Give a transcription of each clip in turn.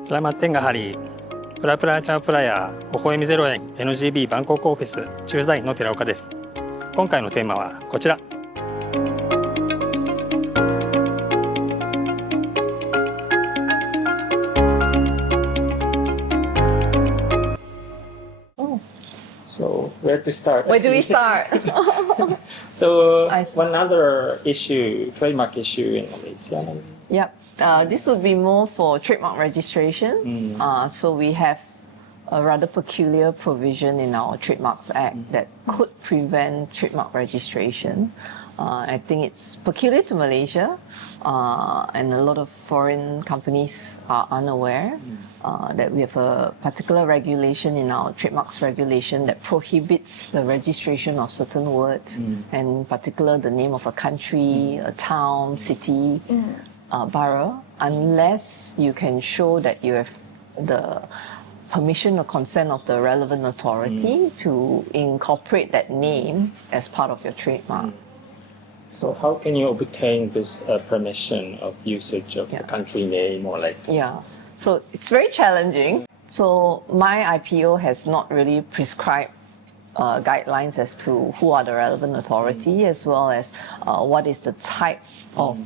Selamat tinggal hari. プラプラチャオプラや微笑み0円 NGB バンコクオフィス駐在員の寺岡です。今回のテーマはこちら。So where to start? Where do we start? So one other issue, trademark issue in Malaysia. Yep. This would be more for trademark registration. So we have a rather peculiar provision in our Trademarks Act that could prevent trademark registration. I think it's peculiar to Malaysia, and a lot of foreign companies are unaware that we have a particular regulation in our trademarks regulation that prohibits the registration of certain words, and in particular the name of a country, a town, city, borough, unless you can show that you have the permission or consent of the relevant authority to incorporate that name as part of your trademark. So how can you obtain this permission of usage of the country name or like? Yeah, so it's very challenging. So my IPO has not really prescribed guidelines as to who are the relevant authority as well as what is the type of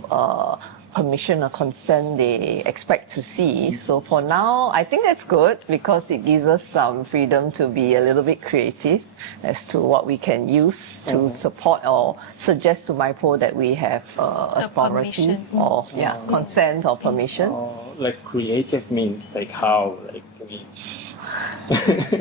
permission or consent they expect to see. So for now, I think that's good because it gives us some freedom to be a little bit creative as to what we can use to support or suggest to MyPo that we have authority or consent or permission. Like creative means like how?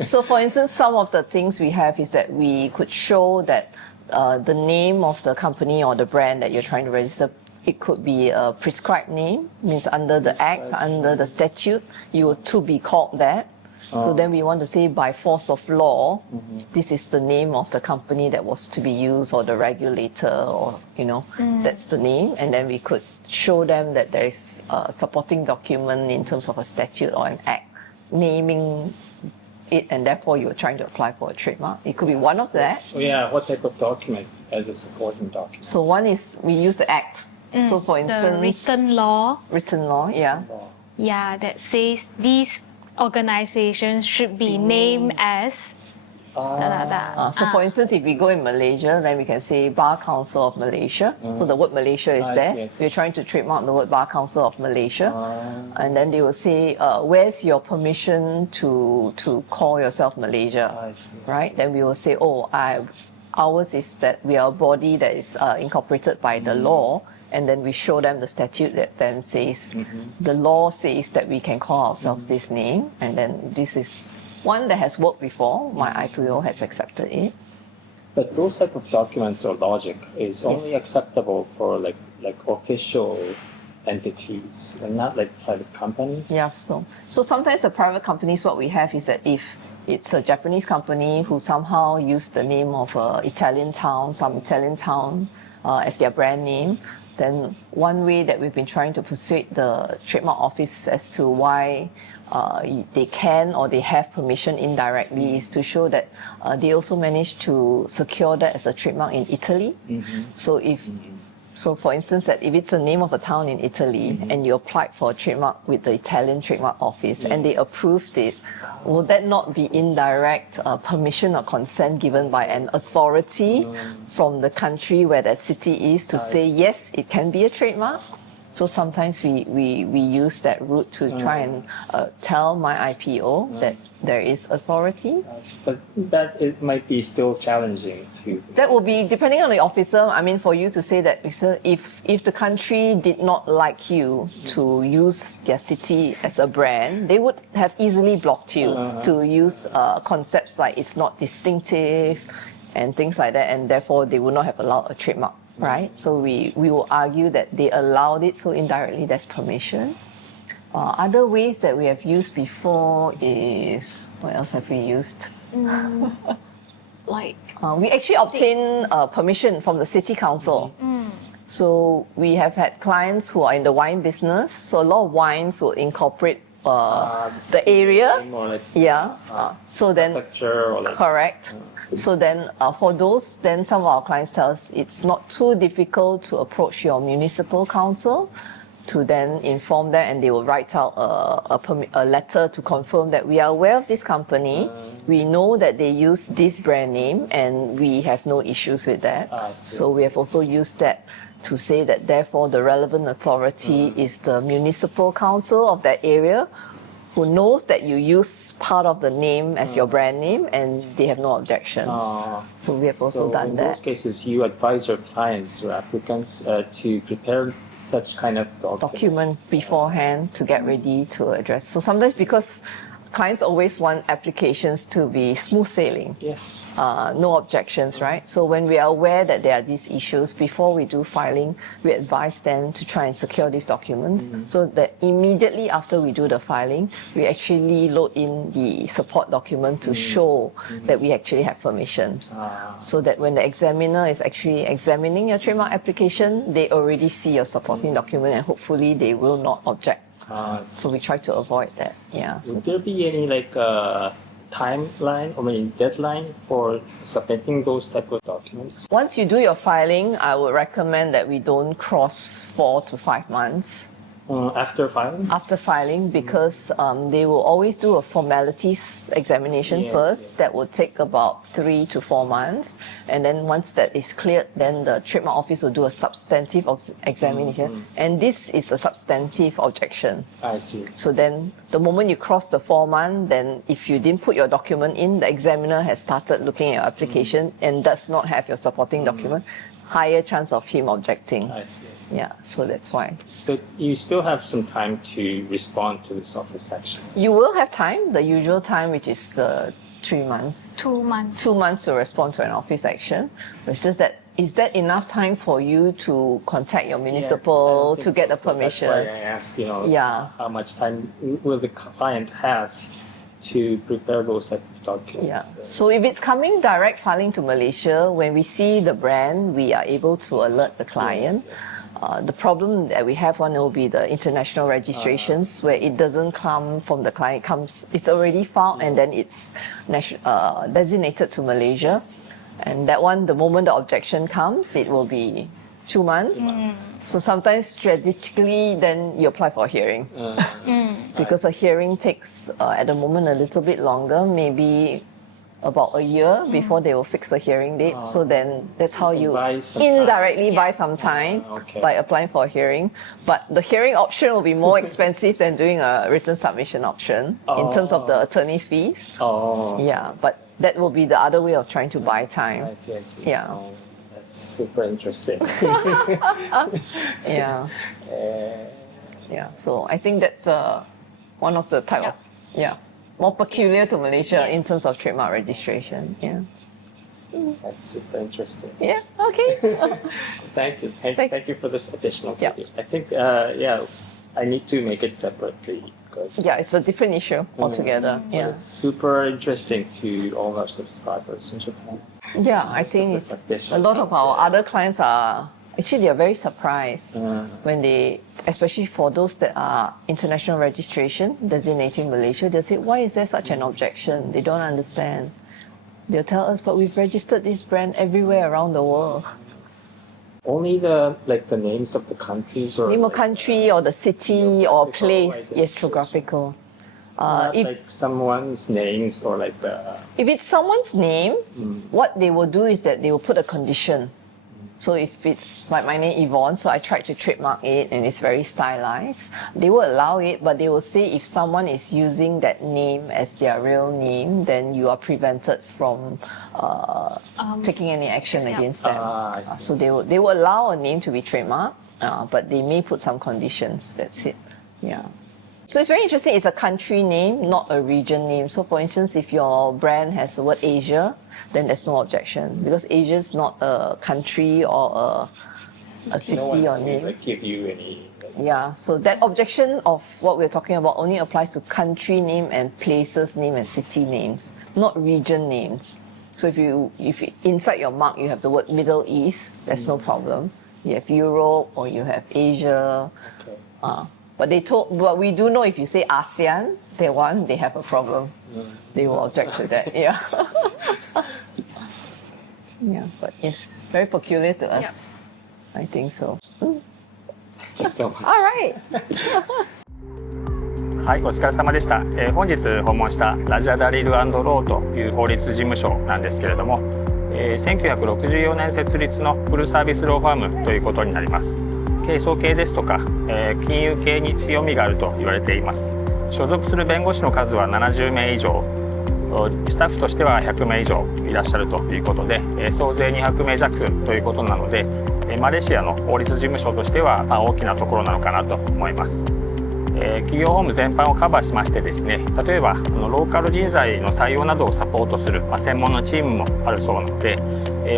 So for instance, some of the things we have is that we could show that the name of the company or the brand that you're trying to register, it could be a prescribed name, means under the act, under the statute, you were to be called that. So then we want to say by force of law, this is the name of the company that was to be used or the regulator or, that's the name. And then we could show them that there is a supporting document in terms of a statute or an act naming it, and therefore you're trying to apply for a trademark. It could be one of that. Oh yeah, what type of document as a supporting document? So one is we use the act. So for instance, the written law. Written law, yeah. Yeah, that says these organizations should be named as. So for instance, if we go in Malaysia, then we can say Bar Council of Malaysia. So the word Malaysia is there. So you're trying to trademark the word Bar Council of Malaysia. And then they will say, where's your permission to call yourself Malaysia? Right? Then we will say, ours is that we are a body that is incorporated by the law. And then we show them the statute that then says, the law says that we can call ourselves this name. And then this is one that has worked before. My IPO has accepted it. But those type of documents or logic is only acceptable for like official entities and not like private companies? Yeah, so sometimes the private companies, what we have is that if it's a Japanese company who somehow used the name of some Italian town as their brand name, then one way that we've been trying to persuade the trademark office as to why they can or they have permission indirectly is to show that they also managed to secure that as a trademark in Italy. So for instance, that if it's the name of a town in Italy and you applied for a trademark with the Italian trademark office and they approved it, would that not be indirect permission or consent given by an authority from the country where that city is to say, yes, it can be a trademark? So sometimes we use that route to try and tell my IPO that there is authority. But that it might be still challenging to. That will be depending on the officer. I mean, for you to say that if the country did not like you to use their city as a brand, they would have easily blocked you to use concepts like it's not distinctive and things like that, and therefore they would not have allowed a trademark. Right, so we will argue that they allowed it, so indirectly there's permission. Other ways that we have used before is, what else have we used? We actually obtain permission from the city council. So we have had clients who are in the wine business, so a lot of wines will incorporate the area. So then, correct. So then for those, then some of our clients tell us it's not too difficult to approach your municipal council to then inform them, and they will write out a letter to confirm that we are aware of this company. We know that they use this brand name and we have no issues with that. So we have also used that to say that therefore the relevant authority is the municipal council of that area, who knows that you use part of the name as your brand name and they have no objections. So we have also done in that. those cases, you advise your clients or applicants to prepare such kind of Document beforehand to get ready to address. So sometimes because clients always want applications to be smooth sailing. Yes. No objections, right? So when we are aware that there are these issues, before we do filing, we advise them to try and secure these documents so that immediately after we do the filing, we actually load in the support document to show that we actually have permission. So that when the examiner is actually examining your trademark application, they already see your supporting document and hopefully they will not object. So we try to avoid that. Yeah. So would there be any timeline or deadline for submitting those type of documents? once you do your filing, I would recommend that we don't cross 4 to 5 months After filing? after filing, because they will always do a formalities examination Yes, first. yes. That will take about 3 to 4 months, and then once that is cleared, then the trademark office will do a substantive examination, and this is a substantive objection. I see. So then the moment you cross the 4 month, then if you didn't put your document in, the examiner has started looking at your application and does not have your supporting document, higher chance of him objecting. I see. Yeah, so that's why. So you still have some time to respond to this office action. You will have time, the usual time, which is the 3 months. 2 months. 2 months to respond to an office action. It's just that, is that enough time for you to contact your municipal to get a permission? That's why I asked, Yeah. how much time will the client has to prepare those type of documents. Yeah. So if it's coming direct filing to Malaysia, when we see the brand, we are able to alert the client. The problem that we have one will be the international registrations, where it doesn't come from the client, it's already filed and then it's designated to Malaysia. And that one, the moment the objection comes, it will be 2 months. So sometimes strategically, then you apply for a hearing. Because a hearing takes, at the moment, a little bit longer, maybe about a year before they will fix a hearing date. So then that's how you buy some indirectly buy some time by applying for a hearing. But the hearing option will be more expensive than doing a written submission option in terms of the attorney's fees. Yeah, but that will be the other way of trying to buy time. I see. Yeah. That's super interesting. Yeah. Yeah, so I think that's one of the type of, more peculiar to Malaysia in terms of trademark registration. Yeah. That's super interesting. Yeah, okay. Thank you. Thank you for this additional Yeah. video. I think, I need to make it separately because Yeah, it's a different issue altogether. Yeah. it's super interesting to all our subscribers in Japan. Yeah, I think it's This a lot of our other clients are actually they are very surprised when they, especially for those that are international registration designating Malaysia, they say, why is there such an objection? They don't understand. They'll tell us, but we've registered this brand everywhere around the world. Only the names of the countries or Name of country or the city or place. Yes, geographical. not If like someone's names or like the if it's someone's name, what they will do is that they will put a condition. So if it's like my name Yvonne, so I tried to trademark it and it's very stylized, they will allow it, but they will say if someone is using that name as their real name, then you are prevented from taking any action against them. I see. So they will allow a name to be trademarked, but they may put some conditions. That's it. Yeah. So it's very interesting. It's a country name, not a region name. So for instance, if your brand has the word Asia, then there's no objection because Asia is not a country or a city no one or can, name. give you any. Yeah, so that objection of what we're talking about only applies to country name and places name and city names, not region names. So if you inside your mark you have the word Middle East, there's no problem. You have Europe or you have Asia. Okay. But we do know if you say ASEAN, they have a problem. They will object to that. Yeah. Yeah, but it's very peculiar to us. I think so. you so much. All right. はい、お疲れ様でした。本日訪問したラジアダリル&ローという法律事務所なんですけれども、1964年設立のフルサービスローファームということになります。係争系ですとか、金融系に強みがあると言われています。所属する弁護士の数は70名以上、スタッフとしては100名以上いらっしゃるということで、総勢200名弱ということなので、マレーシアの法律事務所としては大きなところなのかなと思います。企業法務全般をカバーしましてですね、例えばローカル人材の採用などをサポートする、専門のチームもあるそうなので、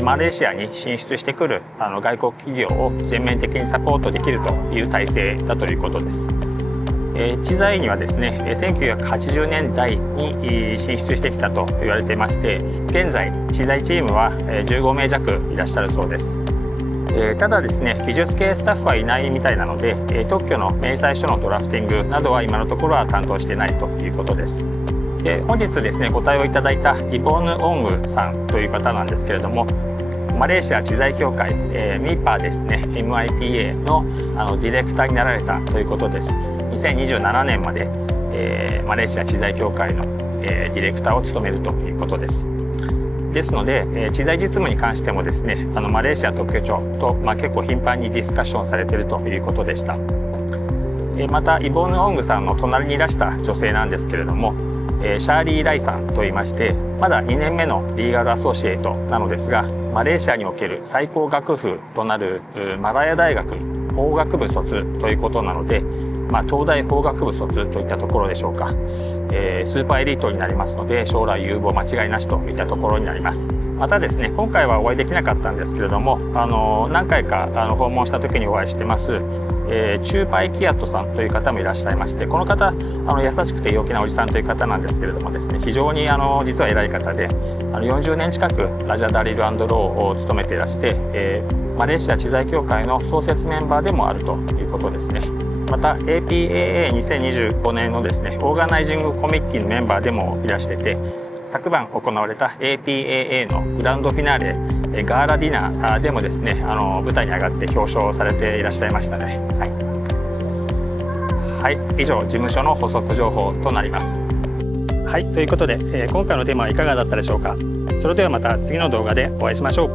マレーシアに進出してくる外国企業を全面的にサポートできるという体制だということです。知財にはですね、1980年代に進出してきたと言われていまして、現在知財チームは15名弱いらっしゃるそうです。ただですね、技術系スタッフはいないみたいなので、特許の明細書のドラフティングなどは今のところは担当してないということです。本日ですね、ご対応いただいたイボーヌ・オングさんという方なんですけれども、マレーシア知財協会、MIPA ですね、MIPA のディレクターになられたということです。2027年まで、マレーシア知財協会の、ディレクターを務めるということです。ですので、知財実務に関してもですね、マレーシア特許庁と、結構頻繁にディスカッションされているということでした。またイボーヌ・オングさんの隣にいらした女性なんですけれども、シャーリー・ライさんといいまして、まだ2年目のリーガルアソシエイトなのですが、マレーシアにおける最高学府となるマラヤ大学法学部卒ということなので、東大法学部卒といったところでしょうか。スーパーエリートになりますので、将来有望間違いなしといったところになります。またですね、今回はお会いできなかったんですけれども、何回か訪問した時にお会いしてます、チューパイキアットさんという方もいらっしゃいまして、この方優しくて陽気なおじさんという方なんですけれどもですね、非常に実は偉い方で、40年近くラジャダリル&ローを務めていらして、マレーシア知財協会の創設メンバーでもあるということですね。また APAA2025 年のですね、オーガナイジングコミッティのメンバーでもいらしてて、昨晩行われた APAA のグランドフィナーレガーラディナーでもですね、舞台に上がって表彰されていらっしゃいましたね。はい、以上事務所の補足情報となります。はい、ということで、今回のテーマはいかがだったでしょうか。それではまた次の動画でお会いしましょう。